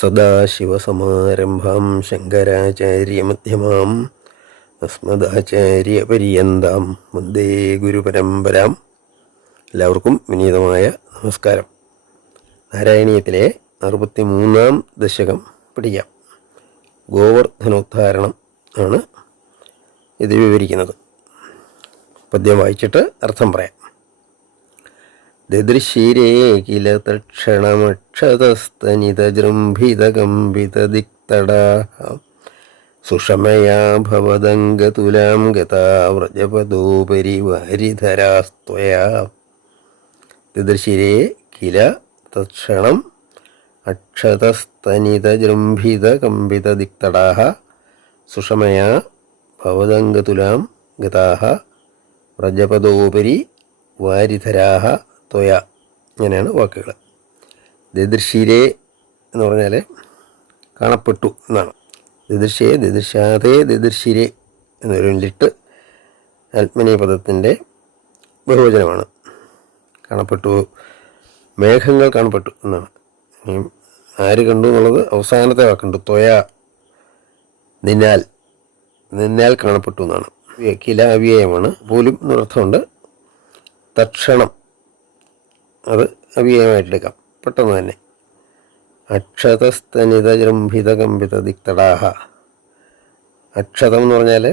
സദാശിവസമാരംഭാം ശങ്കരാചാര്യമധ്യമാം അസ്മദാചാര്യപര്യന്താം വന്ദേ ഗുരുപരമ്പരാം. എല്ലാവർക്കും വിനീതമായ നമസ്കാരം. നാരായണീയത്തിലെ അറുപത്തി മൂന്നാം ദശകം പഠിക്കാം. ഗോവർദ്ധനോദ്ധാരണം ആണ് ഇത് വിവരിക്കുന്നത്. പദ്യം വായിച്ചിട്ട് അർത്ഥം പറയാം. ദദൃശീരേ കില തക്ഷണമക്ഷതസ്തനിതജൃംഭിതകമ്പിതദിക്തടാ സുഷമയാ ഭവദംഗതുലാം ഗതാ വ്രജപദോപരി വാരിധരാസ്ത്വയാ ദദൃശിരേ കില തക്ഷണം അക്ഷതസ്തനിതജൃംഭിതകമ്പിതദിക്തടാ സുഷമയാ ഭവദംഗതുലാം ഗതാ വ്രജപദോപരി വാരിധരാഹ ത്വയ ഇങ്ങനെയാണ് വാക്കുകൾ ദിദൃശിരേ എന്ന് പറഞ്ഞാൽ കാണപ്പെട്ടു എന്നാണ്. ദിദൃശേ ദിദൃശാതേ ദിദൃശിരേ എന്നൊരു ലിട്ട് ആത്മനീ പദത്തിന്റെ ബഹുവചനമാണ്. കാണപ്പെട്ടു മേഘങ്ങൾ കാണപ്പെട്ടു എന്നാണ്. ആര് കണ്ടു എന്നുള്ളത് അവസാനത്തെ വാക്കുണ്ട്. തൊയ നിന്നാൽ നിന്നാൽ കാണപ്പെട്ടു എന്നാണ്. കില അവ്യയമാണ് പോലും എന്നൊരർത്ഥമുണ്ട്. തക്ഷണം അത് അവ്യയമായിട്ടെടുക്കാം. പെട്ടെന്ന് തന്നെ. അക്ഷതസ്തനിത ജൃംഭിത കമ്പിത ദിക്തടാഹ അക്ഷതം എന്ന് പറഞ്ഞാൽ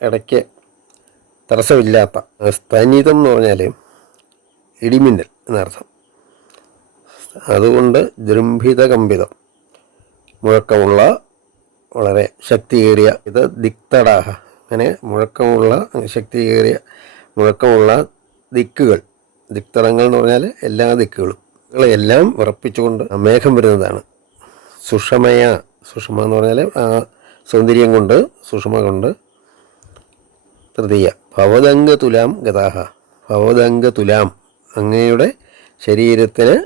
ഇടയ്ക്ക് തടസ്സമില്ലാത്ത സ്തനിതം എന്ന് പറഞ്ഞാൽ ഇടിമിന്നൽ എന്നർത്ഥം. അതുകൊണ്ട് ജൃംഭിത കമ്പിതം മുഴക്കമുള്ള വളരെ ശക്തിയേറിയ ഇത് ദിക്തടാഹ അങ്ങനെ മുഴക്കമുള്ള ശക്തിയേറിയ മുഴക്കമുള്ള ദിക്കുകൾ ദിക്തടങ്ങൾ എന്ന് പറഞ്ഞാൽ എല്ലാ ദിക്കുകളും. എല്ലാം ഉറപ്പിച്ചുകൊണ്ട് മേഘം വരുന്നതാണ്. സുഷമയ സുഷമ എന്ന് പറഞ്ഞാൽ ആ സൗന്ദര്യം കൊണ്ട് സുഷമ കൊണ്ട്. തൃതീയ. ഭവതംഗ തുലാം ഗതാഹ. ഭവതംഗ തുലാം. അങ്ങയുടെ ശരീരത്തിന്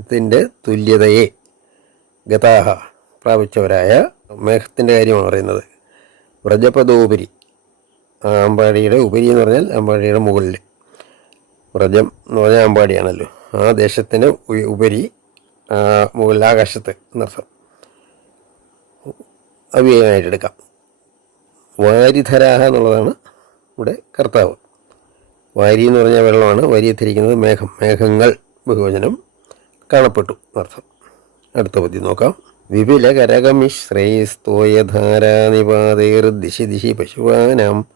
ത്തിന്റെ തുല്യതയെ ഗതാഹ പ്രാപിച്ചവരായ മേഘത്തിന്റെ കാര്യമാണ് പറയുന്നത്. വ്രജപദോപരി. അമ്പാടിയുടെ ഉപരി എന്ന് പറഞ്ഞാൽ അമ്പാടിയുടെ മുകളിൽ വ്രജം എന്ന് പറഞ്ഞാൽ അമ്പാടിയാണല്ലോ. ആ ദേശത്തിന് ഉപരി ആകാശത്ത് എന്നർത്ഥം അവ്യയമായിട്ട് എടുക്കാം. വാരിധരാഹ എന്നുള്ളതാണ് ഇവിടെ കർത്താവ്. വാരി എന്ന് പറഞ്ഞാൽ വെള്ളമാണ്. വരിയെത്തിരിക്കുന്നത് മേഘം. മേഘങ്ങൾ ബഹുവചനം കാണപ്പെട്ടു എന്നർത്ഥം അടുത്ത പദ്യം നോക്കാം. വിപുല കരകമിശ്രേസ്തോയധാരാനിപാതേർ ദിശി ദിശി പശുവാനാം.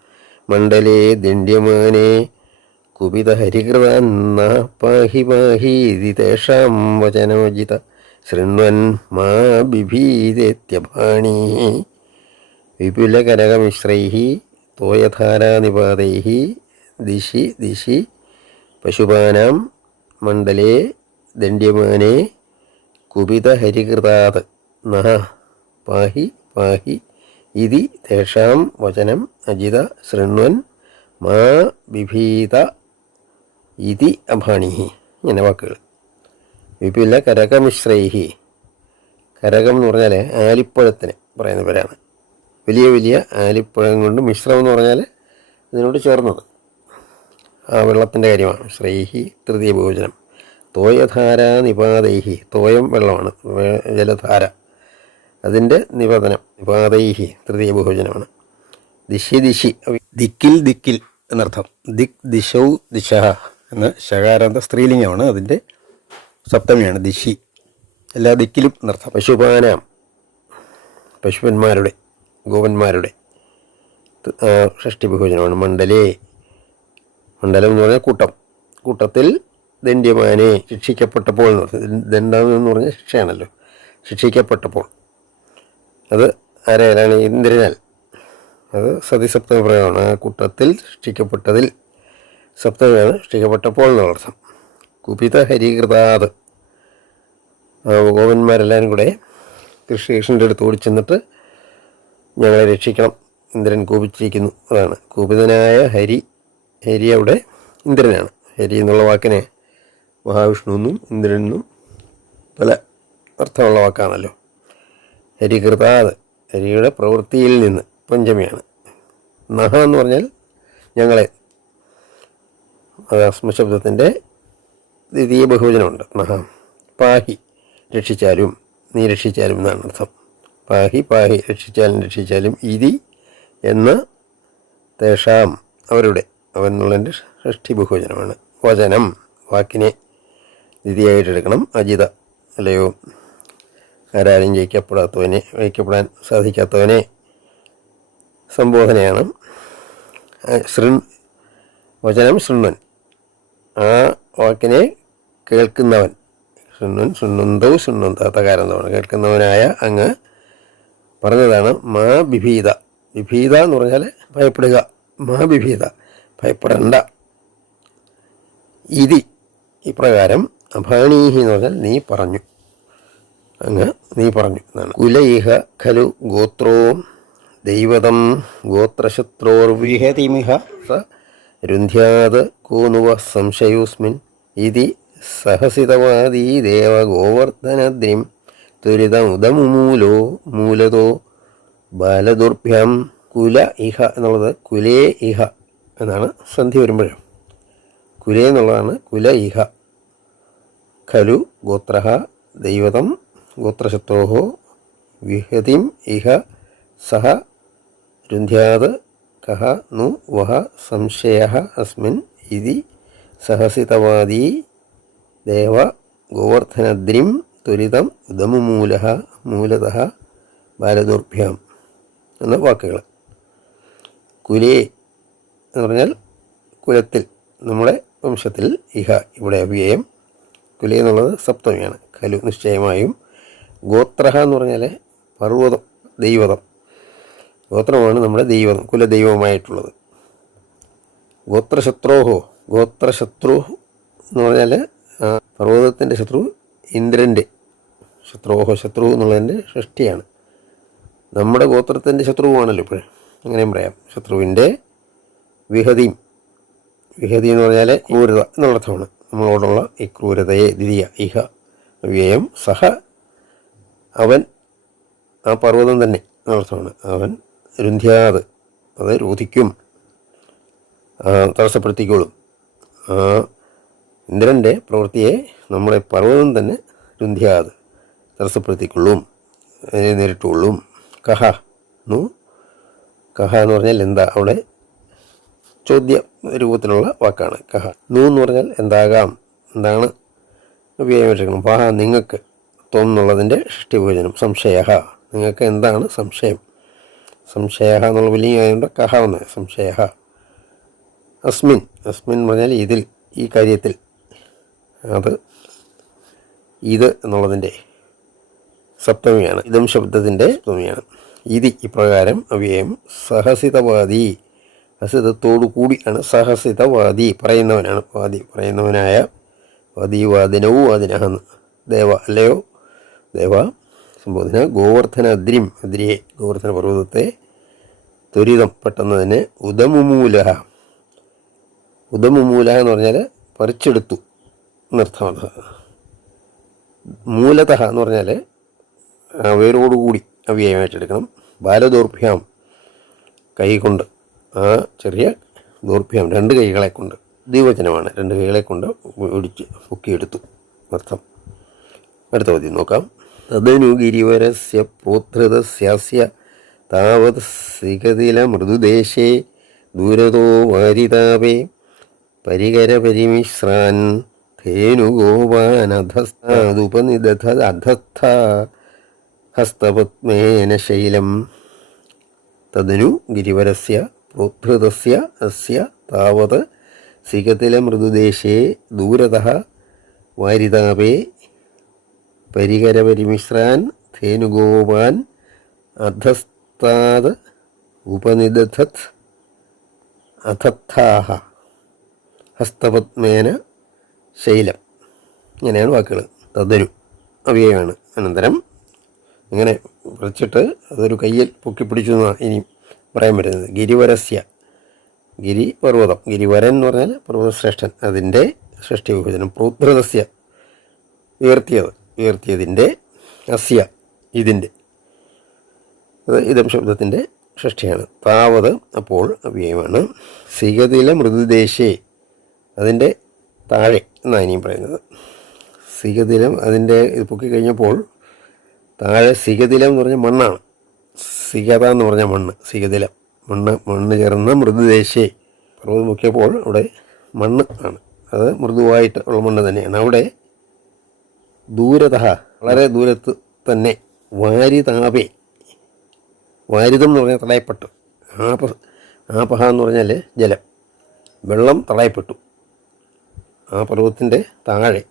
മണ്ഡലേ ദണ്ഡ്യമാനേ കുപിതഹരികൃതാന്ന പാഹി പാഹീതി തേഷാം വചനോജിത. ശൃണ്വൻ മാ ബിഭീതേത്യഭാണീ. വിപുലകരകമിശ്രൈ തോയധാരാനിപാതൈ ദിശി ദിശി പശുപാനാം മണ്ഡലേ ദണ്ഡ്യമാനേ കുപിതഹരികൃതാത് നഹ പാഹി പാഹി ഇതി തേഷാം വചനം അജിത. ശൃണ്വൻ മാ ബിഭീത ഇതി അഭാണിഹി. ഇങ്ങനെ വാക്കുകൾ വിപുല കരകമിശ്രൈഹി. കരകം എന്ന് പറഞ്ഞാൽ ആലിപ്പഴത്തിന് പറയുന്ന പേരാണ്. വലിയ വലിയ ആലിപ്പഴം കൊണ്ട് മിശ്രം എന്ന് പറഞ്ഞാൽ ഇതിനോട് ചേർന്നത്. ആ വെള്ളത്തിന്റെ കാര്യമാണ്. ശ്രൈഹി തൃതീയ ഭോജനം തോയധാര നിപാതൈഹി. തോയം വെള്ളമാണ്. ജലധാര. അതിന്റെ നിപതനം നിപാതൈഹി തൃതീയ ഭോജനമാണ് ദിശി ദിശി. ദിക്കിൽ ദിക്കിൽ എന്നർത്ഥം. ദിക് ദിശൗ ദിശ എന്ന ശകാരാന്ത സ്ത്രീലിംഗമാണ്. അതിന്റെ സപ്തമിയാണ് ദിശി. എല്ലാ ദിക്കിലും നിർത്താം. പശുപാനാം പശുപന്മാരുടെ ഗോപന്മാരുടെ ഷഷ്ടി ബഹുജനമാണ് മണ്ഡലേ മണ്ഡലം എന്ന് പറഞ്ഞാൽ കൂട്ടം. കൂട്ടത്തിൽ ദണ്ഡ്യമാനെ ശിക്ഷിക്കപ്പെട്ടപ്പോൾ എന്ന് പറഞ്ഞാൽ എന്ന് പറഞ്ഞാൽ ശിക്ഷയാണല്ലോ. ശിക്ഷിക്കപ്പെട്ടപ്പോൾ. അത് ആരായാലാണ്? ഇന്ദ്രനാൽ. അത് സതിസപ്തമ പ്രയോഗമാണ് ആ കൂട്ടത്തിൽ ശിക്ഷിക്കപ്പെട്ടതിൽ സപ്തമിയാണ് ഇഷ്ടികപ്പെട്ടപ്പോൾ എന്നർത്ഥം. കുപിത ഹരികൃതാത്. ഗോപന്മാരെല്ലാവരും കൂടെ കൃഷ്ണകൃഷ്ണന്റെ അടുത്ത് ഓടി ചെന്നിട്ട് ഞങ്ങളെ രക്ഷിക്കണം. ഇന്ദ്രൻ കോപിച്ചിരിക്കുന്നു. അതാണ്. കൂപിതനായ ഹരി ഹരി അവിടെ ഇന്ദ്രനാണ്. ഹരി എന്നുള്ള വാക്കിനെ മഹാവിഷ്ണു എന്നും ഇന്ദ്രൻ എന്നും പല അർത്ഥമുള്ള വാക്കാണല്ലോ. ഹരികൃതാത്. ഹരിയുടെ പ്രവൃത്തിയിൽ നിന്ന് പഞ്ചമിയാണ്. നഹ എന്ന് പറഞ്ഞാൽ ഞങ്ങളെ അത് അസ്മശബ്ദത്തിന്റെ ദ്വിതീയ ബഹുവചനമുണ്ട്. നഹ പാഹി രക്ഷിച്ചാലും നീ രക്ഷിച്ചാലും എന്നാണ് അർത്ഥം. പാഹി പാഹി രക്ഷിച്ചാലും രക്ഷിച്ചാലും ഇതി എന്ന തേഷാം അവരുടെ അവൻ എന്നുള്ളതിന്റെ ഷഷ്ടി ബഹുവചനമാണ്. വചനം വാക്കിനെ എടുക്കണം അജിത അല്ലയോ ആരാരും ജയിക്കപ്പെടാത്തവനെ ജയിക്കപ്പെടാൻ സാധിക്കാത്തവനെ സംബോധനയാണ്. ശൃൺ വചനം ശൃണ്വൻ. ആ വാക്കിനെ കേൾക്കുന്നവൻ. ശൃണ്വൻ ശൃണ്വന്തവും ശൃണ്വന്താത്ത കാരണമാണ് കേൾക്കുന്നവനായ അങ്ങ് പറഞ്ഞതാണ് മാ ബിഭീത ബിഭീത എന്ന് പറഞ്ഞാൽ ഭയപ്പെടുക. മാ ബിഭീത ഭയപ്പെടണ്ട. ഇതി. ഇപ്രകാരം അഭാണീഹി എന്ന് പറഞ്ഞാൽ നീ പറഞ്ഞു. അങ്ങ് നീ പറഞ്ഞു എന്നാണ്. കുലയിഹ ഖലു ഗോത്രോ ദൈവതം ഗോത്രശത്രോർവിഹതിമിഹ സ രുന്ധ്യാത് കൂനുവ സംശയൂസ്മിൻ ഇതി സഹസിതവാദീ ദേവ ഗോവർദ്ധനദ്രിം മൂലതോ ബാലദുർഭ്യം കുല ഇഹ എന്നുള്ളത് കുലേ ഇഹ എന്നാണ് സന്ധി വരുമ്പോഴും. കുലേ എന്നുള്ളതാണ് കുല ഇഹ. ഖലു ഗോത്ര ദൈവതം ഗോത്രശത്രോഹോ വിഹതിം ഇഹ സഹ രുന്ധ്യാത് കഹ നു വഹ സംശയ അസ്മിൻ ഇതി സഹസിതവാദീ ദേവ ഗോവർദ്ധനദ്രിം ത്വരിതം ഉദമുമൂല മൂലത ബാലദൂർഭ്യം എന്ന വാക്കുകൾ. കുലേ എന്ന് പറഞ്ഞാൽ കുലത്തിൽ നമ്മുടെ വംശത്തിൽ ഇഹ ഇവിടെ അവ്യയം കുലേ എന്നുള്ളത് സപ്തമിയാണ്. കലു നിശ്ചയമായും ഗോത്രഹ എന്ന് പറഞ്ഞാൽ പർവതം ദൈവതം. ഗോത്രമാണ് നമ്മുടെ ദൈവം കുലദൈവമായിട്ടുള്ളത് ഗോത്രശത്രോഹോ ഗോത്രശത്രു എന്ന് പറഞ്ഞാൽ പർവതത്തിന്റെ ശത്രു ഇന്ദ്രന്റെ ശത്രുഹോ ശത്രു എന്നുള്ളതിന്റെ സൃഷ്ടിയാണ്. നമ്മുടെ ഗോത്രത്തിന്റെ ശത്രുവാണല്ലോ ഇപ്പോഴും. അങ്ങനെയും പറയാം. ശത്രുവിന്റെ വിഹതിയും വിഹതി എന്ന് പറഞ്ഞാൽ ക്രൂരത എന്നുള്ള അർത്ഥമാണ് നമ്മളോടുള്ള ഈ ക്രൂരതയെ ദ്വിതീയ ഇഹ വ്യയം സഹ അവൻ ആ പർവതം തന്നെ എന്നർത്ഥമാണ് അവൻ രുന്ധ്യാത് അത് രോധിക്കും. തടസ്സപ്പെടുത്തിക്കോളും. ഇന്ദ്രന്റെ പ്രവൃത്തിയെ നമ്മുടെ പർവതം തന്നെ രുന്ധ്യാത് തടസ്സപ്പെടുത്തിക്കൊള്ളും. നേരിട്ടുകൊള്ളും കഹ നു കഹ എന്ന് പറഞ്ഞാൽ എന്താ? അവിടെ ചോദ്യ രൂപത്തിലുള്ള വാക്കാണ്. കഹ നു എന്ന് പറഞ്ഞാൽ എന്താകാം? എന്താണ്? ഉപയോഗം വാഹ നിങ്ങൾക്ക് തോന്നുന്നുള്ളതിന്റെ ഷ്ടിഭോജനം സംശയ നിങ്ങൾക്ക് എന്താണ് സംശയം? സംശയ എന്നുള്ള വലിയ ആയതുകൊണ്ട് കഹ എന്ന് സംശയ അസ്മിൻ അസ്മിൻ എന്ന് പറഞ്ഞാൽ ഇതിൽ ഈ കാര്യത്തിൽ. അത് ഇത് എന്നുള്ളതിന്റെ സപ്തമിയാണ്. ഇതും ശബ്ദത്തിന്റെ സപ്തമിയാണ്. ഇത് ഇപ്രകാരം അവ്യയം സഹസിതവാദി. അസിതത്തോടു കൂടിയാണ് സഹസിതവാദി. പറയുന്നവനാണ് വാദി. പറയുന്നവനായ വാദി വാദിനവും വാദിനഹെന്ന് ദേവ അല്ലയോ? ദേവ സംബോധന. ഗോവർദ്ധന അദ്രിം അദ്രിയെ ഗോവർദ്ധന പർവതത്തെ ത്വരിതം പെട്ടെന്ന് തന്നെ ഉദമുമൂല ഉദമുമൂല എന്ന് പറഞ്ഞാൽ പറിച്ചെടുത്തു എന്നർത്ഥമാണ്. മൂലതഹ എന്ന് പറഞ്ഞാൽ വേരോടുകൂടി അവ്യയമായിട്ട് എടുക്കണം. ബാലദൗർഭ്യം കൈ കൊണ്ട് ആ ചെറിയ ദൗർഭ്യം രണ്ട് കൈകളെ കൊണ്ട് ദൈവചനമാണ് രണ്ട് കൈകളെ കൊണ്ട് ഒടിച്ച് പൊക്കിയെടുത്തു. അർത്ഥം. അടുത്ത പതി നോക്കാം. തദനു ഗിരിവരസ്യ പ്രോത്ഥൃതസ്യാസ്യ താവത് സിഗതില മൃദുദേശേ ദൂരതോ വാരിതാപേ പരികരപരിമിശ്രാൻ ധേനുഗോപാനധസ്താദുപനിദധ അധസ്ഥ ഹസ്തപത്മേന ശൈലം. തദനു ഗിരിവരസ്യ പ്രോദ്ധൃതസ്യ അസ്യ താവത് സിഗതിലമൃദുദേശേ ദൂരത വാരിതാപേ പരികരപരിമിശ്രാൻ ധേനുഗോപാൻ അധസ്താത് ഉപനിദധത് അധത്ഥാഹ. ഹസ്തപത്മേന ശൈലം. ഇങ്ങനെയാണ് വാക്കുകൾ തദനു അവയവമാണ് അനന്തരം ഇങ്ങനെ വിളിച്ചിട്ട് അതൊരു കയ്യിൽ പൊക്കിപ്പിടിച്ചു എന്നാണ് ഇനി പറയാൻ പറ്റുന്നത്. ഗിരിവരസ്യ. ഗിരി പർവതം. ഗിരിവരൻ എന്ന് പറഞ്ഞാൽ പർവതശ്രേഷ്ഠൻ. അതിന്റെ സൃഷ്ടി വിഭജനം പ്രോദ്ധൃതസ്യ ഉയർത്തിയത്. ഉയർത്തിയതിന്റെ അസ്യ ഇതിന്റെ. അത് ഇതം ശബ്ദത്തിന്റെ ഷഷ്ടിയാണ്. താവത് അപ്പോൾ അവ്യയമാണ്. സിഗതില മൃദുദേശേ അതിന്റെ താഴെ എന്നാണ് ഇനിയും പറയുന്നത്. സിഗതിലം അതിന്റെ ഇത് പൊക്കി കഴിഞ്ഞപ്പോൾ താഴെ സിഗതിലം എന്ന് പറഞ്ഞ മണ്ണാണ്. സിഗത എന്ന് പറഞ്ഞ മണ്ണ് സിഗതിലം മണ്ണ് മണ്ണ് ചേർന്ന മൃദുദേശേ. പർവതം മുക്കിയപ്പോൾ അവിടെ മണ്ണ് ആണ്. അത് മൃദുവായിട്ട് ഉള്ള മണ്ണ് തന്നെയാണ്. അവിടെ ദൂരത വളരെ ദൂരത്ത് തന്നെ വാരിതാപേ വാരിതം എന്ന് പറഞ്ഞാൽ തടയപ്പെട്ടു ആപ ആപഹ എന്ന് പറഞ്ഞാൽ ജലം. വെള്ളം തടയപ്പെട്ടു ആ പർവതത്തിന്റെ താഴെ.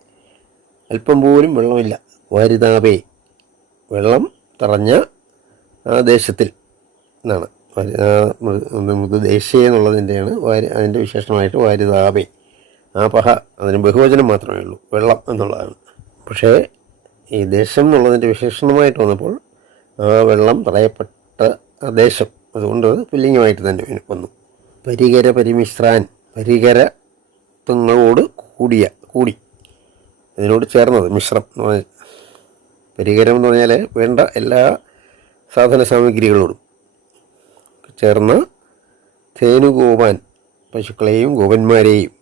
അല്പം പോലും വെള്ളമില്ല. വാരിതാപേ വെള്ളം തറഞ്ഞ ആ ദേശത്തിൽ എന്നാണ്. വാരി- ആ മൃ- എന്നുള്ളതിന്റെയാണ് വാരി അതിന്റെ വിശേഷണമായിട്ട് വാരിതാപേ ആപഹ അതിന് ബഹുവചനം മാത്രമേ ഉള്ളൂ. വെള്ളം എന്നുള്ളതാണ്. പക്ഷേ ഈ ദേശം എന്നുള്ളതിന്റെ വിശേഷണമായിട്ട് വന്നപ്പോൾ ആ വെള്ളം തടയപ്പെട്ട ദേശം. അതുകൊണ്ട് അത് പുല്ലിംഗമായിട്ട് തന്നെ വന്നു- പരികര പരിമിശ്രാൻ പരികരത്വങ്ങളോട് കൂടിയ കൂടി. ഇതിനോട് ചേർന്നത് മിശ്രം എന്ന് പറഞ്ഞാൽ പരികരം എന്ന് പറഞ്ഞാൽ വേണ്ട എല്ലാ സാധന സാമഗ്രികളോടും ചേർന്ന് തേനുഗോപാൻ പശുക്കളെയും ഗോപന്മാരെയും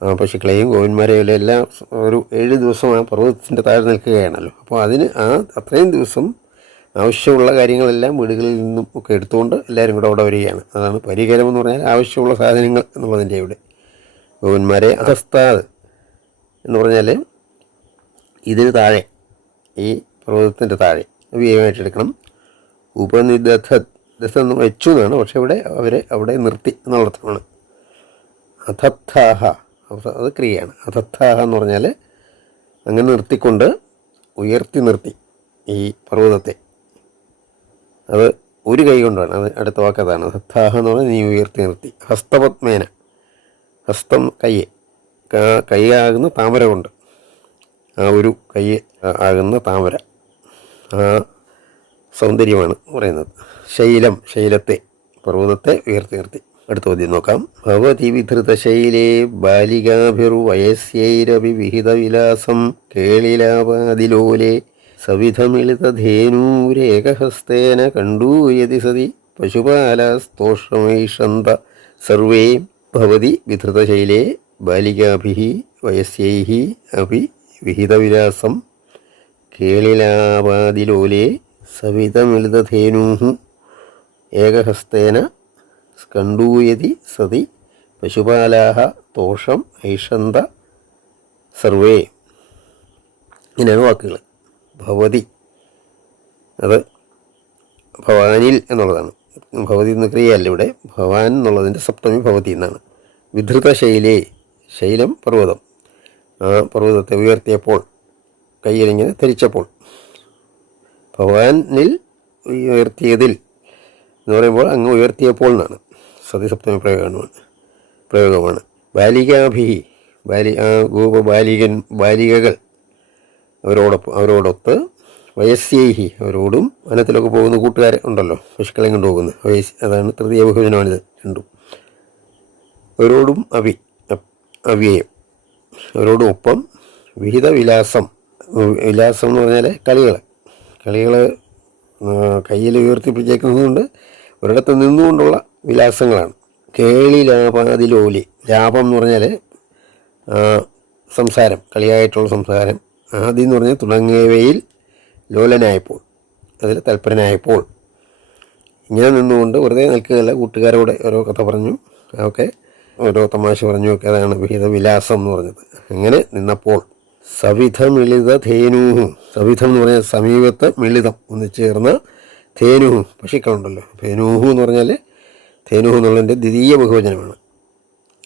പശുക്കളെയും ഗോവിന്മാരെയും എല്ലാം ഒരു ഏഴ് ദിവസം ആ പർവതത്തിന്റെ താഴെ നിൽക്കുകയാണല്ലോ. അപ്പോൾ അതിന് ആ അത്രയും ദിവസം ആവശ്യമുള്ള കാര്യങ്ങളെല്ലാം വീടുകളിൽ നിന്നും ഒക്കെ എടുത്തുകൊണ്ട് എല്ലാവരും കൂടെ അവിടെ വരികയാണ്. അതാണ് പരികരം എന്ന് പറഞ്ഞാൽ ആവശ്യമുള്ള സാധനങ്ങൾ എന്നുള്ളതിന്റെ ഇവിടെ. ഗോവന്മാരെ അധസ്താത് എന്ന് പറഞ്ഞാൽ ഇതിന് താഴെ ഈ പർവതത്തിന്റെ താഴെ വ്യയമായിട്ട് എടുക്കണം. ഉപനിദധ എന്ന് വെച്ചു എന്നാണ് പക്ഷേ ഇവിടെ അവരെ അവിടെ നിർത്തി എന്നുള്ളതാണ്. അധത്താഹ അത് ക്രിയയാണ്. അധത്താഹ എന്ന് പറഞ്ഞാൽ അങ്ങനെ നിർത്തിക്കൊണ്ട് ഉയർത്തി നിർത്തി ഈ പർവതത്തെ. അത് ഒരു കൈ കൊണ്ടാണ്. അത് അടുത്ത വാക്ക് അതാണ്. അധത്താഹ എന്ന് പറഞ്ഞാൽ നീ ഉയർത്തി നിർത്തി. ഹസ്തപത്മേന. ഹസ്തം കയ്യെ. കൈയാകുന്ന താമര കൊണ്ട്. ആ ഒരു കൈ ആകുന്ന താമര. ആ സൗന്ദര്യമാണ് പറയുന്നത്. ശൈലം ശൈലത്തെ പർവതത്തെ ഉയർത്തി നിർത്തി. അടുത്ത ചോദ്യം നോക്കാം. ഭവതി വിധൃത ബാലികാഭിർവയസ്യൈരവി ബാലികാഭിർവയസ്യൈരപി വിഹിതവിലാസം കേളിലാപാതിലോലെ സവിധമിളിതധേനൂരേകഹസ്തേന കണ്ടൂയതി സതി പശുപാലസ്തോഷമൈഷന്ത സർവേ ഭവതി വിധൃതശൈലേ ബാലികാഭിः വയസ്യൈः അഭി വിഹിതവിലാസം കേളിലാപാതിലോലെ സവിതമിളിതധേനൂः ഏകഹസ്തേന സ്കണ്ടൂയതി സതി പശുപാലാഹ തോഷം ഐഷന്ത സർവേ. ഇങ്ങനെയാണ് വാക്കുകൾ ഭവതി. അത് ഭവാനിൽ എന്നുള്ളതാണ്. ഭവതി എന്ന ക്രിയയല്ല ഇവിടെ. ഭവാൻ എന്നുള്ളതിന്റെ സപ്തമി ഭവതി എന്നാണ്. വിധൃത ശൈലേ ശൈലം പർവതം. ആ പർവതത്തെ ഉയർത്തിയപ്പോൾ കയ്യിലിങ്ങനെ ധരിച്ചപ്പോൾ. ഭവാനിൽ ഉയർത്തിയതിൽ എന്ന് പറയുമ്പോൾ അങ്ങ് ഉയർത്തിയപ്പോൾ എന്നാണ്. സതിസപ്തമി പ്രയോഗമാണ്. പ്രയോഗമാണ്. ബാലികാഭി ബാലി ഗോപ ബാലികൻ ബാലികകൾ അവരോടൊപ്പം അവരോടൊത്ത് വയസ്സേഹി അവരോടും വനത്തിലൊക്കെ പോകുന്ന കൂട്ടുകാരെ ഉണ്ടല്ലോ പശുക്കളെ കൊണ്ട് പോകുന്ന വയസ് അതാണ് തൃതീയ ബഹുജനമാണിത് രണ്ടും. അവരോടും അവി അവ്യയം അവരോടും ഒപ്പം വിഹിത വിലാസം വിലാസം എന്ന് പറഞ്ഞാൽ കളികൾ കളികൾ കയ്യിൽ ഉയർത്തിപ്പിടിച്ചേക്കുന്നതുകൊണ്ട് ഒരിടത്ത് നിന്നുകൊണ്ടുള്ള വിലാസങ്ങളാണ്. കേളി ലാപാതിലോലി ലാഭം എന്ന് പറഞ്ഞാൽ സംസാരം കളിയായിട്ടുള്ള സംസാരം. ആദ്യം എന്ന് പറഞ്ഞാൽ തുടങ്ങിയവയിൽ ലോലനായപ്പോൾ അതിൽ തൽപരനായപ്പോൾ. ഞാൻ നിന്നുകൊണ്ട് വെറുതെ നിൽക്കുകയല്ല കൂട്ടുകാരോടെ ഓരോ കഥ പറഞ്ഞു അതൊക്കെ ഓരോ തമാശ പറഞ്ഞു ഒക്കെ അതാണ് വിഹിത വിലാസം എന്ന് പറഞ്ഞത്. അങ്ങനെ നിന്നപ്പോൾ സവിധമിളിത ധേനൂഹും. സവിധം എന്ന് പറഞ്ഞാൽ സമീപത്ത് മിളിതം ഒന്ന് ചേർന്ന ധേനുഹു. പശുക്കളുണ്ടല്ലോ ധേനൂഹു എന്ന് പറഞ്ഞാൽ തേനൂഹു എന്നുള്ളതിന്റെ ദ്വിതീയ ബഹുവചനമാണ്.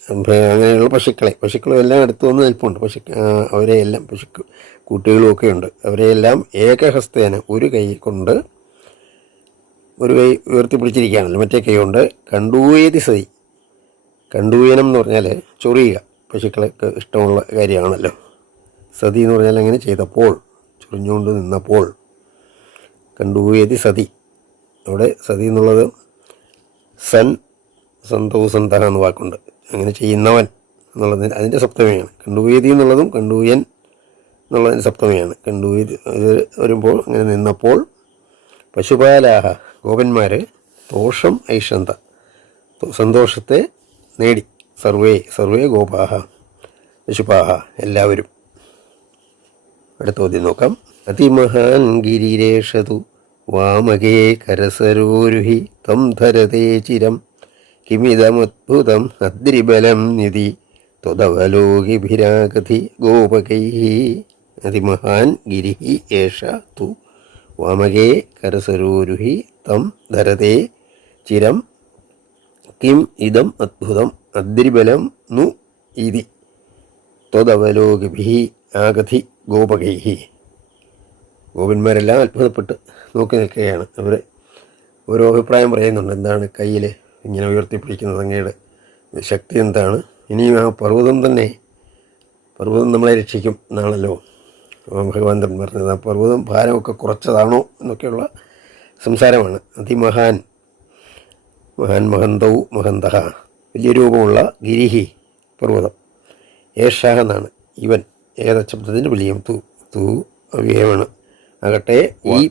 അങ്ങനെയുള്ള പശുക്കളെ പശുക്കളും എല്ലാം അടുത്ത് വന്ന് നിൽപ്പുണ്ട്. പശു അവരെ എല്ലാം പശു കുട്ടികളും ഒക്കെ ഉണ്ട്. അവരെയെല്ലാം ഏകഹസ്തേന ഒരു കൈ കൊണ്ട് ഒരു കൈ ഉയർത്തി പിടിച്ചിരിക്കുകയാണല്ലോ മറ്റേ കൈ കൊണ്ട് കണ്ടൂയതി സതി. കണ്ടൂയനം എന്ന് പറഞ്ഞാൽ ചൊറിയുക. പശുക്കളൊക്കെ ഇഷ്ടമുള്ള കാര്യമാണല്ലോ. സതി എന്ന് പറഞ്ഞാൽ അങ്ങനെ ചെയ്തപ്പോൾ ചൊറിഞ്ഞുകൊണ്ട് നിന്നപ്പോൾ കണ്ടൂയതി സതി. അവിടെ സതി എന്നുള്ളത് സൻ സന്തോസന്തഹ സന്തഹ എന്ന വാക്കുണ്ട്. അങ്ങനെ ചെയ്യുന്നവൻ എന്നുള്ളതിന് അതിന്റെ സപ്തമിയാണ്. കണ്ടുവേദി എന്നുള്ളതും കണ്ടുയൻ എന്നുള്ളതിന്റെ സപ്തമിയാണ്. കണ്ടുവേദി ഇത് വരുമ്പോൾ അങ്ങനെ നിന്നപ്പോൾ പശുപാലാഹ ഗോപന്മാർ ദോഷം ഐഷന്ത സന്തോഷത്തെ നേടി. സർവേ സർവേ ഗോപാഹ പശുപാഹ എല്ലാവരും. അടുത്ത ചോദ്യം നോക്കാം. അതിമഹാൻ ഗിരിരേഷതു വാമകേ കരസരോരുഹി ത്വം ധരതേ ചിരം. കിമിതമദ്ഭുതം അദ്രിബലം നിധി ത്വതവലോകിഭിരാഗതി ഗോപകൈ. അതിമഹാൻ ഗിരിഹി ഏഷ തു. വാമകേ കരസരോരുഹി തം ധരതേ ചിരം. കിം ഇതം അദ്ഭുതം അദ്രിബലം നു ഇതി ത്വതവലോകിഭി ആഗതി ഗോപകൈ. ഗോപന്മാരെല്ലാം അത്ഭുതപ്പെട്ട് നോക്കി നിൽക്കുകയാണ്. അവർ ഓരോ അഭിപ്രായം പറയുന്നുണ്ട്. എന്താണ് കയ്യിൽ ഇങ്ങനെ ഉയർത്തിപ്പിടിക്കുന്നത് അങ്ങയുടെ ശക്തി എന്താണ്? ഇനിയും ആ പർവതം തന്നെ പർവതം നമ്മളെ രക്ഷിക്കും എന്നാണല്ലോ ഭഗവാൻ തന്നെ പറഞ്ഞത്. ആ പർവതം ഭാരമൊക്കെ കുറച്ചതാണോ എന്നൊക്കെയുള്ള സംസാരമാണ്. അതിമഹാൻ മഹാൻ മഹന്തൗ മഹന്ത വലിയ രൂപമുള്ള ഗിരിഹി പർവതം. ഏഷാഹ എന്നാണ്. ഇവൻ ഏത ശബ്ദത്തിന്റെ തൂ തൂ അവ്യയമാണ് ആകട്ടെ ഈ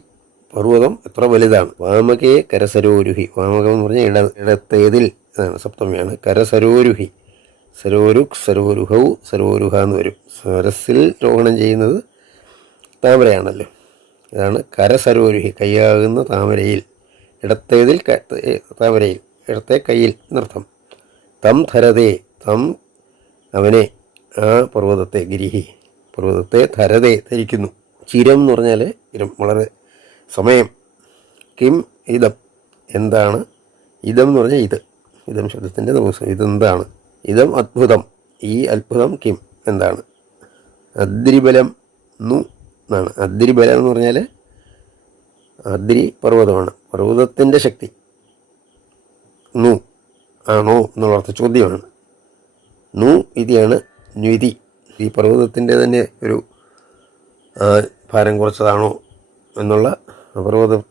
പർവതം എത്ര വലുതാണ്? വാമകേ കരസരോരുഹി. വാമകം എന്ന് പറഞ്ഞാൽ ഇട ഇടത്തേതിൽ എന്നാണ് സപ്തമിയാണ്. കരസരോരുഹി. സരോരുക് സരോരുഹൗ സരോരുഹ എന്ന് വരും. സരസിൽ രോഹണം ചെയ്യുന്നത് താമരയാണല്ലോ. ഇതാണ് കരസരോരുഹി കൈയാകുന്ന താമരയിൽ. ഇടത്തേതിൽ താമരയിൽ. ഇടത്തെ കയ്യിൽ എന്നർത്ഥം. തം ധരതേ തം അവനെ ആ പർവതത്തെ ഗിരിഹി. പർവതത്തെ ധരതേ ധരിക്കുന്നു. ചിരം എന്ന് പറഞ്ഞാൽ ഇരം വളരെ സമയം. കിം ഇതം. എന്താണ്? ഇതം എന്ന് പറഞ്ഞാൽ ഇത്. ഇതം ശബ്ദത്തിന്റെ ദിവസം ഇതെന്താണ്? ഇതം അത്ഭുതം. ഈ അത്ഭുതം കിം. എന്താണ്? അദ്രിബലം നു എന്നാണ്. അദ്രിബലം എന്ന് പറഞ്ഞാൽ അദ്രി പർവതമാണ്. പർവതത്തിന്റെ ശക്തി. നു ആണോ എന്നുള്ള അർത്ഥ ചോദ്യമാണ്. നു ഇതിയാണ് ന്വിതി ഈ പർവതത്തിന്റെ തന്നെ ഒരു ഭാരം കുറച്ചതാണോ എന്നുള്ള പർവതം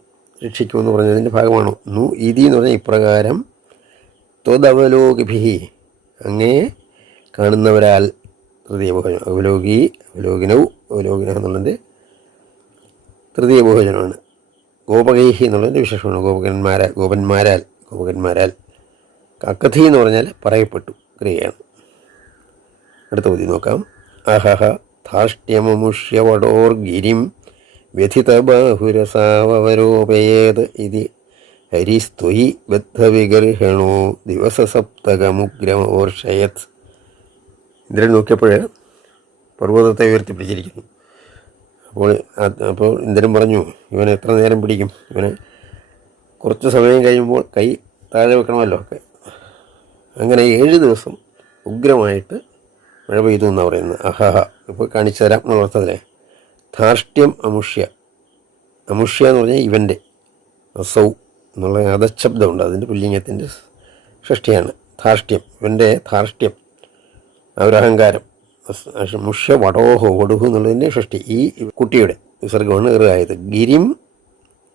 രക്ഷിക്കുമെന്ന് പറഞ്ഞതിന്റെ ഭാഗമാണോ? നു ഇതി എന്ന് പറഞ്ഞാൽ ഇപ്രകാരം ത്വതവലോകിഭി അങ്ങേ കാണുന്നവരാൽ തൃതീയ ബഹുജനം അവലോകി അവലോകിനവും അവലോകിന എന്നുള്ളതിന്റെ തൃതീയ ബഹുജനമാണ് ഗോപകൈഹി എന്നുള്ളതിന്റെ വിശേഷമാണ്. ഗോപകന്മാരാൽ ഗോപന്മാരാൽ ഗോപകന്മാരാൽ കക്കഥി എന്ന് പറഞ്ഞാൽ പറയപ്പെട്ടു ക്രിയയാണ്. അടുത്ത പതി നോക്കാം. അഹഹ ധാഷ്ട്യമമുഷ്യവടോർ ഗിരിം വ്യഥിതബാഹുരസാവരോപയേത് ഇതി ഹരിസ്തുയി ബദ്ധവിഗർഹണോ ദിവസസപ്തകമുഗ്രമോർഷയത്. ഇന്ദ്രൻ നോക്കിയപ്പോൾ പർവതത്തെ ഉയർത്തിപ്പിടിച്ചിരിക്കുന്നു അപ്പോൾ അപ്പോൾ ഇന്ദ്രൻ പറഞ്ഞു ഇവൻ എത്ര നേരം പിടിക്കും? ഇവനെ കുറച്ച് സമയം കഴിയുമ്പോൾ കൈ താഴെ വെക്കണമല്ലോ. ഒക്കെ. അങ്ങനെ ഏഴ് ദിവസം ഉഗ്രമായിട്ട് മഴ പെയ്തു എന്നാണ് പറയുന്നത്. അഹഹ. ഇപ്പോൾ കാണിച്ചു തരാം എന്നുള്ള അർത്ഥത്തിലെ ധാർഷ്ട്യം അമുഷ്യ. അമുഷ്യ എന്ന് പറഞ്ഞാൽ ഇവന്റെ അസൗ എന്നുള്ള അധശബ്ദമുണ്ട് അതിന്റെ പുല്ലിംഗത്തിന്റെ ഷഷ്ടിയാണ് ധാർഷ്ട്യം ഇവന്റെ ധാർഷ്ട്യം അവരഹങ്കാരം മുഷ്യ വടോഹോ വടുഹു എന്നുള്ളതിന്റെ ഷഷ്ടി ഈ കുട്ടിയുടെ വിസർഗമാണ് ഇറുകായത് ഗിരിം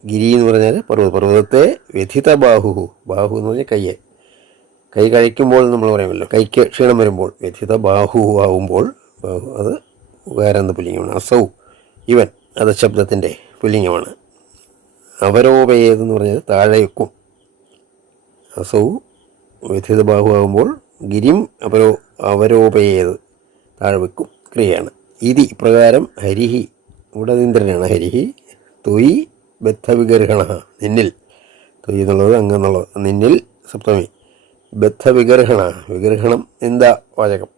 ഗിരി എന്ന് പറഞ്ഞാൽ പർവത പർവതത്തെ വ്യഥിത ബാഹുഹു. ബാഹു എന്ന് പറഞ്ഞാൽ കയ്യെ. കൈ കഴിക്കുമ്പോൾ നമ്മൾ പറയുമല്ലോ കൈക്ക് ക്ഷീണം വരുമ്പോൾ വ്യഥിത ബാഹു ആവുമ്പോൾ ബാഹു അത് വേറെന്ത് പുല്ലിംഗമാണ്? അസൗ. ഇവൻ അത് ശബ്ദത്തിന്റെ പുല്ലിംഗമാണ്. അവരോപയേതെന്ന് പറഞ്ഞാൽ താഴേക്കും. വെക്കും അസൗ വ്യഥിത ബാഹുവാകുമ്പോൾ ഗിരിം അവരോ അവരോപയേത് താഴെ വെക്കും ക്രിയയാണ്. ഇതി ഇപ്രകാരം ഹരിഹി ഇവിടെ ഇന്ദ്രനാണ് ഹരിഹി തൊയ് ബദ്ധവിഗർഹണ നിന്നിൽ. തൊയ് എന്നുള്ളത് അങ്ങെന്നുള്ളത് നിന്നിൽ സപ്തമി. ബദ്ധവിഗർഹണ വിഗർഹണം എന്താ വാചകം?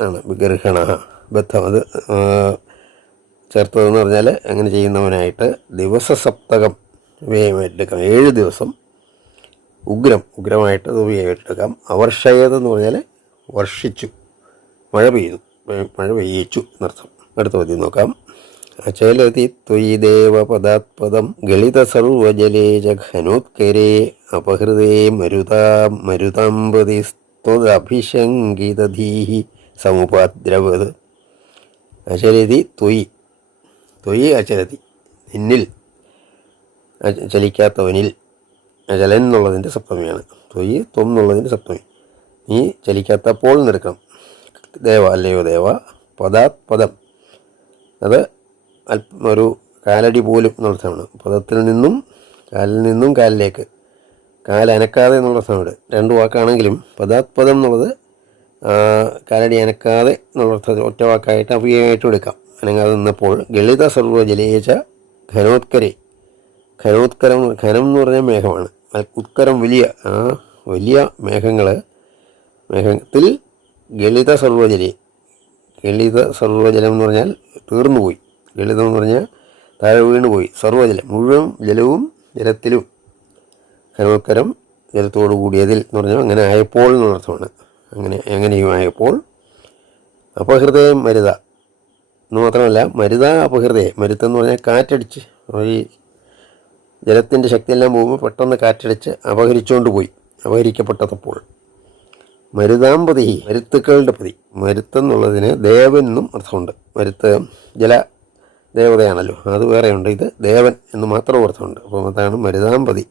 ആണ് വിഗർഹണ. ബദ്ധം അത് ചേർത്തതെന്ന് പറഞ്ഞാൽ അങ്ങനെ ചെയ്യുന്നവനായിട്ട് ദിവസ സപ്തകം വ്യയമായിട്ടെടുക്കാം ഏഴ് ദിവസം ഉഗ്രം ഉഗ്രമായിട്ട് അത് ഉപയോഗിച്ചെടുക്കാം അവർഷയതെന്ന് പറഞ്ഞാൽ വർഷിച്ചു മഴ പെയ്തു മഴ- പെയ്യിച്ചു എന്നർത്ഥം. അടുത്ത പതി നോക്കാം. അചലതി ത്വയി ദേവപദാത്പദം ഗളിത സർവജലേ ജഘനോത്കരേ അപഹൃതേ മരുതാ മരുതാമ്പതി സ്ത്വദഭിശങ്കിതധീഹി സമുപാദ്രവത് അചലതി തൊയ് തൊയ് അശരതി നിന്നിൽ. ചലിക്കാത്തവനിൽ. അചലൻ എന്നുള്ളതിന്റെ സപ്തമിയാണ്. തൊയ് ത്വം എന്നുള്ളതിന്റെ സപ്തമി. നീ ചലിക്കാത്തപ്പോൾ നിൽക്കണം. ദേവ അല്ലയോ ദേവ? പദാത് പദം. അത് അല്പം ഒരു കാലടി പോലും എന്നുള്ളതാണ് പദത്തിൽ നിന്നും കാലിൽ നിന്നും കാലിലേക്ക്. കാലനക്കാതെ എന്നുള്ള സമയത്ത് രണ്ട് വാക്കാണെങ്കിലും പദാത്പദം എന്നുള്ളത് ആ, കാലടി അനക്കാതെ എന്നുള്ള അർത്ഥത്തിൽ ഒറ്റ വാക്കായിട്ട് അവ്യയമായിട്ടും എടുക്കാം. അനങ്ങാതെ നിന്നപ്പോൾ ഗളിത സർവജലേച്ച ഘനോത്കരെ. ഘനോത്കരം ഘനം എന്ന് പറഞ്ഞാൽ മേഘമാണ്. ഉത്കരം വലിയ വലിയ മേഘങ്ങൾ മേഘത്തിൽ ഗളിത സർവജലി ഗളിത സർവജലം എന്ന് പറഞ്ഞാൽ തീർന്നുപോയി. ഗളിതം എന്ന് പറഞ്ഞാൽ താഴെ വീണുപോയി. സർവജലം മുഴുവൻ ജലവും ജലത്തിലും. ഘനോത്കരം ജലത്തോടു കൂടിയതിൽ എന്ന് പറഞ്ഞാൽ അങ്ങനെ ആയപ്പോൾ എന്നുള്ള അർത്ഥമാണ്. അങ്ങനെ എങ്ങനെയുമായപ്പോൾ അപഹൃതയും മരുത. എന്ന് മാത്രമല്ല മരുത അപഹൃദയം മരുത്തെന്ന് പറഞ്ഞാൽ കാറ്റടിച്ച് ഈ ജലത്തിന്റെ ശക്തിയെല്ലാം പോകുമ്പോൾ പെട്ടെന്ന് കാറ്റടിച്ച് അപഹരിച്ചുകൊണ്ട് പോയി അപഹരിക്കപ്പെട്ടതപ്പോൾ. മരുതാമ്പതി മരുത്തുക്കളുടെ പതി. മരുത്തെന്നുള്ളതിന് ദേവൻ എന്നും അർത്ഥമുണ്ട്. മരുത്ത് ജല ദേവതയാണല്ലോ അത് വേറെയുണ്ട്. ഇത് ദേവൻ എന്ന് മാത്രം അർത്ഥമുണ്ട്. അപ്പോൾ അതാണ് മരുതാമ്പതി.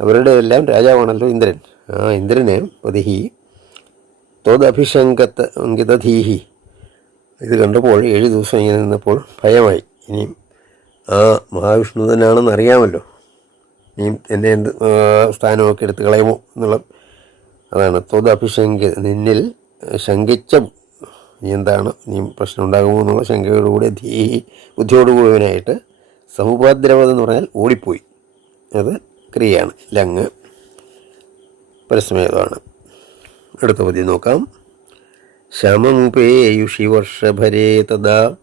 അവരുടെ എല്ലാം രാജാവാണല്ലോ ഇന്ദ്രൻ. ആ ഇന്ദ്രനെ പതിഹി തോദഭിഷങ്കത്ത് അങ്കിതധീഹി. ഇത് കണ്ടപ്പോൾ ഏഴ് ദിവസം ഇങ്ങനെ നിന്നപ്പോൾ ഭയമായി. ഇനിയും ആ മഹാവിഷ്ണു തന്നെയാണെന്ന് അറിയാമല്ലോ. ഇനിയും എന്നെ എന്ത് സ്ഥാനമൊക്കെ എടുത്ത് കളയുമോ എന്നുള്ള അതാണ്. തോദഭിഷങ്ക നിന്നിൽ ശങ്കിച്ച. നീ എന്താണ്? നീ പ്രശ്നം ഉണ്ടാകുമോ എന്നുള്ള ശങ്കയോടുകൂടി ധീഹി ബുദ്ധിയോടുകൂടിയവനായിട്ട് സമുപാദ്രവത് എന്ന് പറഞ്ഞാൽ ഓടിപ്പോയി. അത് ക്രിയയാണ്. ലങ് പരസ്മേതമാണ് അടുത്ത പതി നോക്കാം. ശമം ശമമുപേയുഷി വർഷഭരേ തഥാ.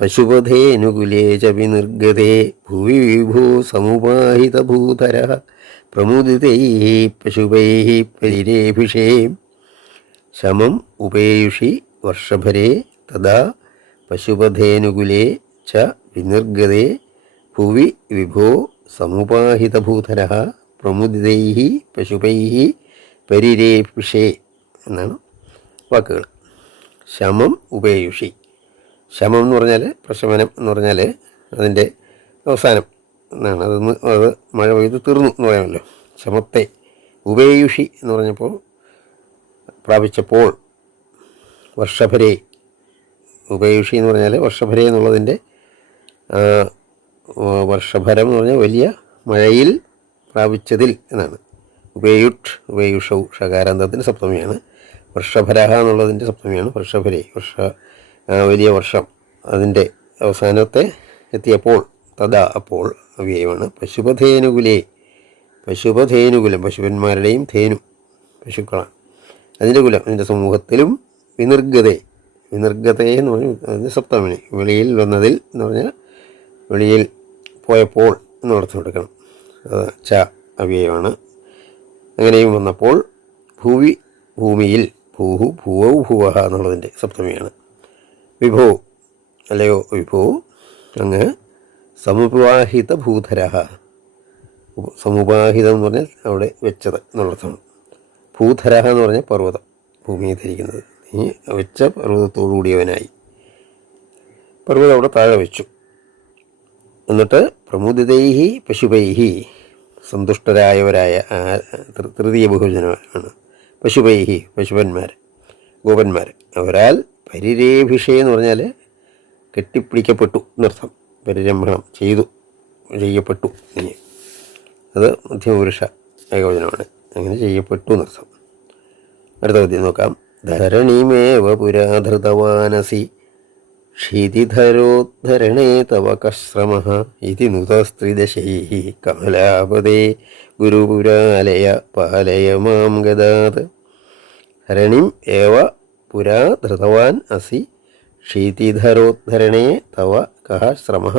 പശുപഥേനുകുലേ ച വിനിർഗതേ ഭുവി വിഭൂ സമുപാഹിതഭൂതര പ്രമുദിതൈ പശുപൈ പരിരേഭിഷേ. ശമം ഉപേയുഷി വർഷഭരേ തഥാ. പശുപഥേനുകുലേ ച വിനിർഗതേ. ഭുവി വിഭോ സമുപാഹിതഭൂതര പ്രമുദിതൈ പശുപൈ പരിരേഭിഷേ എന്നാണ് വാക്കുകൾ. ശമം ഉപേയുഷി. ശമം എന്ന് പറഞ്ഞാൽ പ്രശമനം എന്ന് പറഞ്ഞാൽ അതിന്റെ അവസാനം എന്നാണ്. അതൊന്ന് അത് മഴ പെയ്ത് തീർന്നു എന്ന് പറയാമല്ലോ. ശമത്തെ ഉപേയുഷി എന്ന് പറഞ്ഞപ്പോൾ പ്രാപിച്ചപ്പോൾ വർഷഭരേ. ഉപേയുഷി എന്ന് പറഞ്ഞാൽ വർഷഭരേ എന്നുള്ളതിന്റെ വർഷഭരം എന്ന് പറഞ്ഞാൽ വലിയ മഴയിൽ പ്രാപിച്ചതിൽ എന്നാണ്. ഉപേയുട്ട് വേയുഷൗ ഷകാരാന്തത്തിന്റെ സപ്തമിയാണ്. വൃഷഭരഹ എന്നുള്ളതിന്റെ സപ്തമിയാണ്. വൃഷഭരെ വർഷ വലിയ വർഷം അതിന്റെ അവസാനത്തെ എത്തിയപ്പോൾ തഥാ അപ്പോൾ അവ്യയമാണ്. പശുപധേനുകുലേ പശുപധേനുകുലം പശുപന്മാരുടെയും ധേനു പശുക്കളാണ്. അതിന്റെ കുലം അതിന്റെ സമൂഹത്തിലും വിനിർഗതേ വിനിർഗതേ എന്ന് പറഞ്ഞാൽ അതിന്റെ സപ്തമിന്. വെളിയിൽ വന്നതിൽ എന്ന് പറഞ്ഞാൽ വെളിയിൽ പോയപ്പോൾ എന്നർത്ഥം എടുക്കണം ച അവ്യയമാണ്. അങ്ങനെയും വന്നപ്പോൾ ഭൂവി ഭൂമിയിൽ ഭൂഹു ഭൂവൗ ഭൂവഹ എന്നുള്ളതിന്റെ സപ്തമിയാണ്. വിഭോ അല്ലയോ വിഭോ അങ്ങ് സമുപാഹിത ഭൂധര സമുപാഹിതം എന്ന് പറഞ്ഞാൽ അവിടെ വെച്ചത് എന്നുള്ളതാണ്. ഭൂധര എന്ന് പറഞ്ഞാൽ പർവതം ഭൂമിയെ ധരിക്കുന്നത്. നീ വെച്ച പർവതത്തോടുകൂടിയവനായി പർവതം അവിടെ താഴെ വെച്ചു. എന്നിട്ട് പ്രമുദിതൈഹി പശുപൈഹി സന്തുഷ്ടരായവരായ തൃതീയ ബഹുജനമാണ്. പശുപൈഹി പശുപന്മാർ ഗോപന്മാർ. അവരാൽ പരിരേഭിഷേ എന്ന് പറഞ്ഞാൽ കെട്ടിപ്പിടിക്കപ്പെട്ടു എന്നർത്ഥം. പരിരംഭണം ചെയ്തു ചെയ്യപ്പെട്ടു. ഇനി അത് മധ്യപുരുഷ ഏകവചനമാണ്. അങ്ങനെ ചെയ്യപ്പെട്ടു എന്നർത്ഥം. അടുത്ത പദ്യം നോക്കാം. ധരണിമേവ പുരാധൃതവാനസി. ക്ഷിതിധരോദ്ധരണേ തവ കശ്രമ ഇതി നുതസ്ത്രിദശൈ കമലാപദേ ഗുരുപുരാലയ പാലയ മാം ഗതാത് ധരണിം ഏവ പുരാ ധൃതവാൻ അസി ക്ഷീതിധരോദ്ധരണേ തവ കः ശ്രമः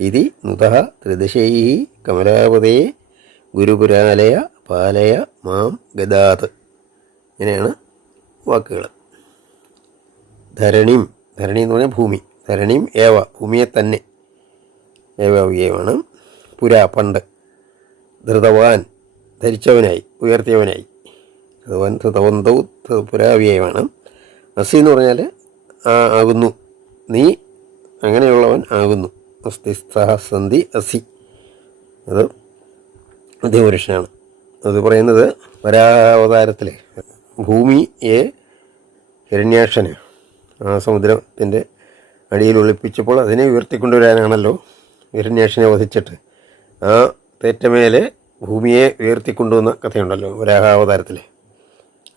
ഇതി നുത ത്രിദശൈ കമലാപദേ ഗുരുപുരാലയ പാലയ മാം ഗതാത് ഇങ്ങനെയാണ് വാക്കുകൾ ധരണിം ധരണി എന്ന് പറഞ്ഞാൽ ഭൂമി. ധരണിയും ഏവ ഭൂമിയെ തന്നെ. ഏവ അവ്യയമാണ് പുരാ പണ്ട്. ധൃതവാൻ ധരിച്ചവനായി ഉയർത്തിയവനായി. ധൃതവാൻ ധൃതവന്തവും പുരാവ്യയമാണ് അസി എന്ന് പറഞ്ഞാൽ ആകുന്നു. നീ അങ്ങനെയുള്ളവൻ ആകുന്നു. അസ്തി സഹസന്ധി അസി. അത് മധ്യപുരുഷനാണ് അത് പറയുന്നത് വരാവതാരത്തിലെ എ ഹിരണ്യാക്ഷന് ആ സമുദ്രത്തിന്റെ അടിയിൽ ഒളിപ്പിച്ചപ്പോൾ അതിനെ ഉയർത്തിക്കൊണ്ടുവരാനാണല്ലോ ഹിരണ്യാക്ഷനെ വധിച്ചിട്ട്. ആ തേറ്റമേലെ ഭൂമിയെ ഉയർത്തിക്കൊണ്ടുവന്ന കഥയുണ്ടല്ലോ വരാഹാവതാരത്തിൽ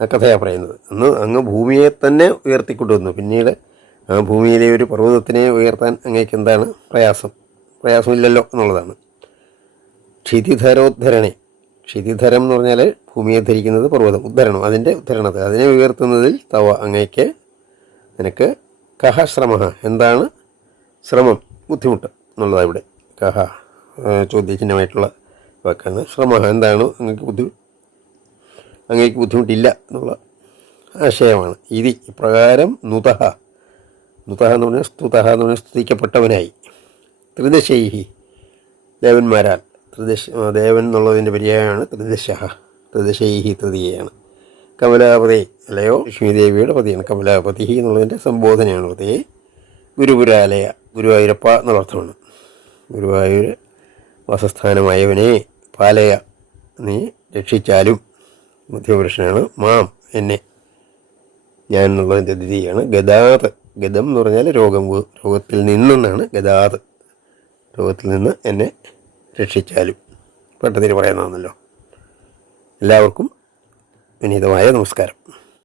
ആ കഥയാണ് പറയുന്നത്. അന്ന് അങ്ങ് ഭൂമിയെ തന്നെ ഉയർത്തിക്കൊണ്ടുവന്നു. പിന്നീട് ആ ഭൂമിയിലെ ഒരു പർവതത്തിനെ ഉയർത്താൻ അങ്ങേക്ക് എന്താണ് പ്രയാസം? പ്രയാസമില്ലല്ലോ എന്നുള്ളതാണ്. ക്ഷിതിധരോദ്ധരണി. ക്ഷിതിധരം എന്ന് പറഞ്ഞാൽ ഭൂമിയെ ധരിക്കുന്നത് പർവതം ഉദ്ധരണം അതിന്റെ ഉദ്ധരണത്തെ. അതിനെ ഉയർത്തുന്നതിൽ തവ അങ്ങേക്ക് നിനക്ക് കഹ ശ്രമ എന്താണ് ശ്രമം? ബുദ്ധിമുട്ട് എന്നുള്ളതാണ് ഇവിടെ. കഹ ചോദ്യചിഹ്നമായിട്ടുള്ള വാക്കാണ്. ശ്രമ എന്താണ് അങ്ങേക്ക് ബുദ്ധി അങ്ങേക്ക് ബുദ്ധിമുട്ടില്ല എന്നുള്ള ആശയമാണ്. ഇതി ഇപ്രകാരം നുതഹ. നുതഹ എന്ന് പറഞ്ഞാൽ സ്തുതഹ എന്ന് പറഞ്ഞാൽ സ്തുതിക്കപ്പെട്ടവനായി. ത്രിദശൈഹി. ദേവന്മാരാൽ. ത്രിദശ ദേവൻ എന്നുള്ളതിന്റെ പര്യായമാണ് ത്രിദശ ത്രിദശൈഹി തൃതീയയാണ്. കമലാപതി അല്ലയോ? ലക്ഷ്മീദേവിയുടെ പതിയാണ് കമലാപതി എന്നുള്ളതിന്റെ സംബോധനയാണ് പതിയെ ഗുരുപുരാലയ ഗുരുവായൂരപ്പ എന്നുള്ള അർത്ഥമാണ്. ഗുരുവായൂർ വാസസ്ഥാനമായവനെ പാലയ നീ രക്ഷിച്ചാലും മധ്യപുരുഷനാണ്. മാം എന്നെ. ഞാൻ എന്നുള്ളതിന്റെ ദ്വിതീയാണ്. ഗതാത് ഗതം എന്ന് പറഞ്ഞാൽ രോഗം രോഗത്തിൽ നിന്നെന്നാണ് ഗതാത് രോഗത്തിൽ നിന്ന് എന്നെ രക്ഷിച്ചാലും. പെട്ടെന്ന് പറയുന്നതാണല്ലോ എല്ലാവർക്കും വിനീതമായ നമസ്കാരം.